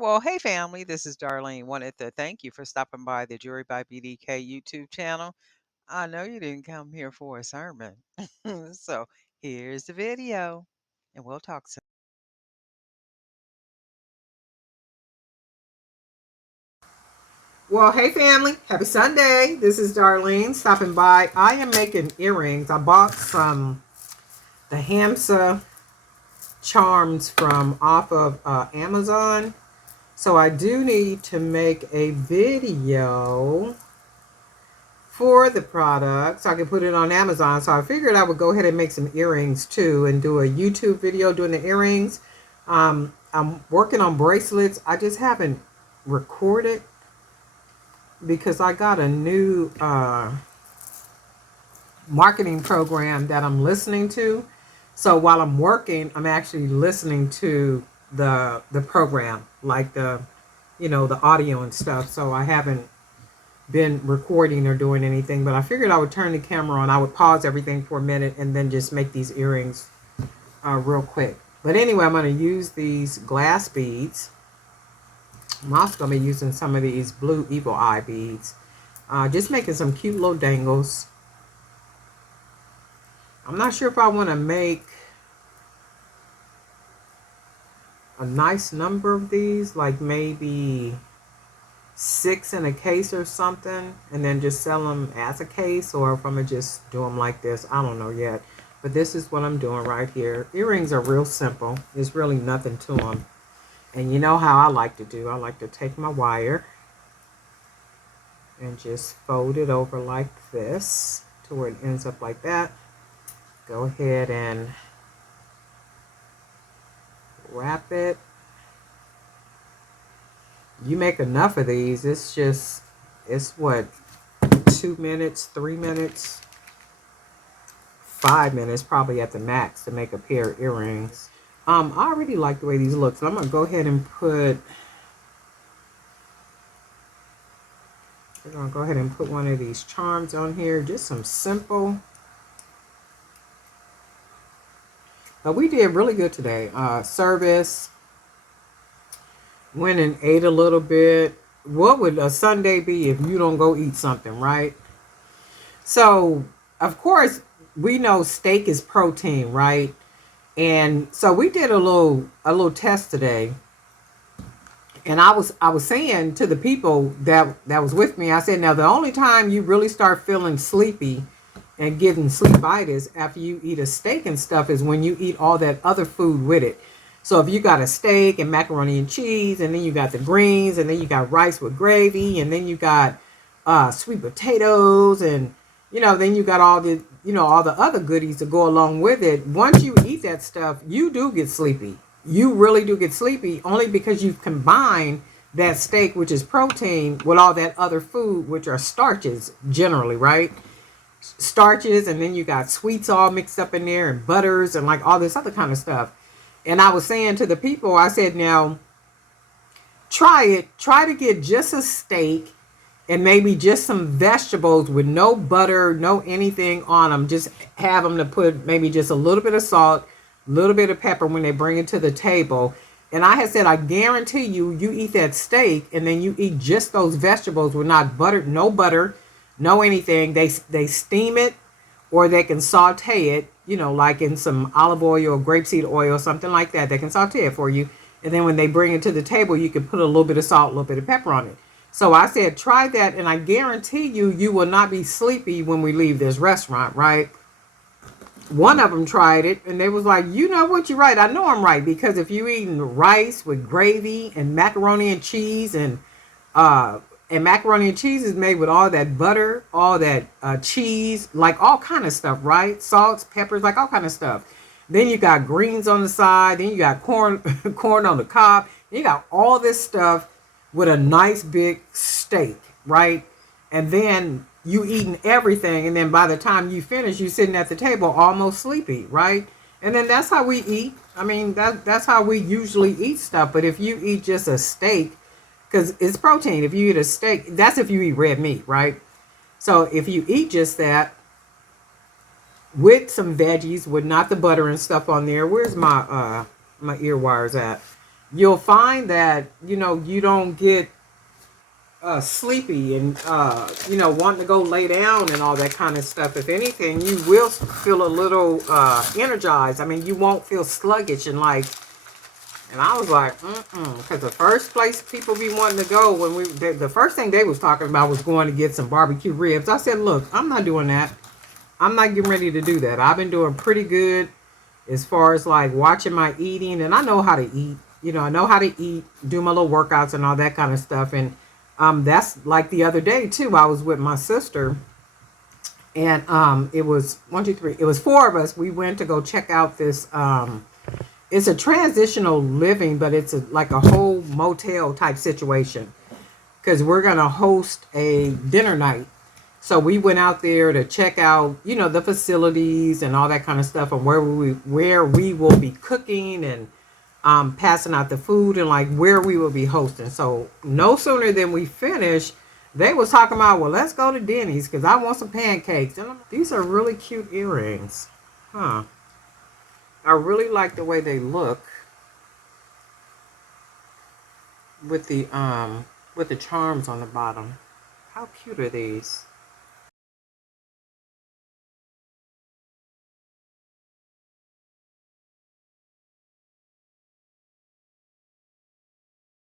Well, hey family, this is Darlene. Wanted to thank you for stopping by the Jury by BDK YouTube channel. I know you didn't come here for a sermon. So here's the video, and we'll talk soon. Well, hey family, happy Sunday. This is Darlene stopping by. I am making earrings. I bought the Hamsa charms from off of Amazon. So I do need to make a video for the product so I can put it on Amazon. So I figured I would go ahead and make some earrings too and do a YouTube video doing the earrings. I'm working on bracelets. I just haven't recorded because I got a new marketing program that I'm listening to. So while I'm working, I'm actually listening to the program, like the audio and stuff. So I haven't been recording or doing anything, but I figured I would turn the camera on. I would pause everything for a minute and then just make these earrings real quick. But anyway, I'm going to use these glass beads. I'm also going to be using some of these blue evil eye beads. Just making some cute little dangles. I'm not sure if I want to make a nice number of these, like maybe 6 in a case or something, and then just sell them as a case, or if I'm going to just do them like this. I don't know yet. But this is what I'm doing right here. Earrings are real simple. There's really nothing to them. And you know how I like to do. I like to take my wire and just fold it over like this to where it ends up like that. Go ahead and wrap it. You make enough of these, it's what, 2 minutes, 3 minutes, 5 minutes probably at the max to make a pair of earrings. I already like the way these look, so I'm gonna go ahead and put one of these charms on here, just some simple. But we did really good today. Service, went and ate a little bit. What would a Sunday be if you don't go eat something, right? So, of course, we know steak is protein, right? And so we did a little test today. And I was saying to the people that was with me, I said, now the only time you really start feeling sleepy and getting sleepitis after you eat a steak and stuff is when you eat all that other food with it. So if you got a steak and macaroni and cheese, and then you got the greens, and then you got rice with gravy, and then you got sweet potatoes, and then you got all the other goodies to go along with it. Once you eat that stuff, you do get sleepy. You really do get sleepy, only because you've combined that steak, which is protein, with all that other food, which are starches generally, right? Starches, and then you got sweets all mixed up in there, and butters, and like all this other kind of stuff. And I was saying to the people, I said, now try it. Try to get just a steak and maybe just some vegetables with no butter, no anything on them. Just have them to put maybe just a little bit of salt, a little bit of pepper when they bring it to the table. And I had said, I guarantee you, you eat that steak and then you eat just those vegetables with not butter, no anything. They steam it, or they can saute it, like in some olive oil or grapeseed oil or something like that. They can saute it for you. And then when they bring it to the table, you can put a little bit of salt, a little bit of pepper on it. So I said, try that, and I guarantee you, you will not be sleepy when we leave this restaurant, right? One of them tried it, and they was like, you know what, you're right. I know I'm right, because if you eating rice with gravy and macaroni and cheese, and macaroni and cheese is made with all that butter, all that cheese, like all kind of stuff, right? Salts, peppers, like all kind of stuff. Then you got greens on the side. Then you got corn, corn on the cob. You got all this stuff with a nice big steak, right? And then you eating everything, and then by the time you finish, you sitting at the table almost sleepy, right? And then that's how we eat. I mean, that's how we usually eat stuff. But if you eat just a steak, because it's protein, if you eat a steak, that's if you eat red meat, right? So if you eat just that with some veggies, with not the butter and stuff on there. Where's my my ear wires at? you'll find that you don't get sleepy and wanting to go lay down and all that kind of stuff. If anything, you will feel a little energized. I mean, you won't feel sluggish and like. And I was like, because the first place people be wanting to go when the first thing they was talking about was going to get some barbecue ribs. I said, look, I'm not doing that. I'm not getting ready to do that. I've been doing pretty good as far as like watching my eating, and I know how to eat. I know how to eat, do my little workouts and all that kind of stuff. And that's like the other day too. I was with my sister, and it was one, two, three. It was four of us. We went to go check out this. It's a transitional living, but it's like a whole motel type situation because we're gonna host a dinner night. So we went out there to check out, the facilities and all that kind of stuff, and where we will be cooking and passing out the food and like where we will be hosting. So no sooner than we finished, they was talking about, well, let's go to Denny's because I want some pancakes. And these are really cute earrings, huh? I really like the way they look with the charms on the bottom. How cute are these?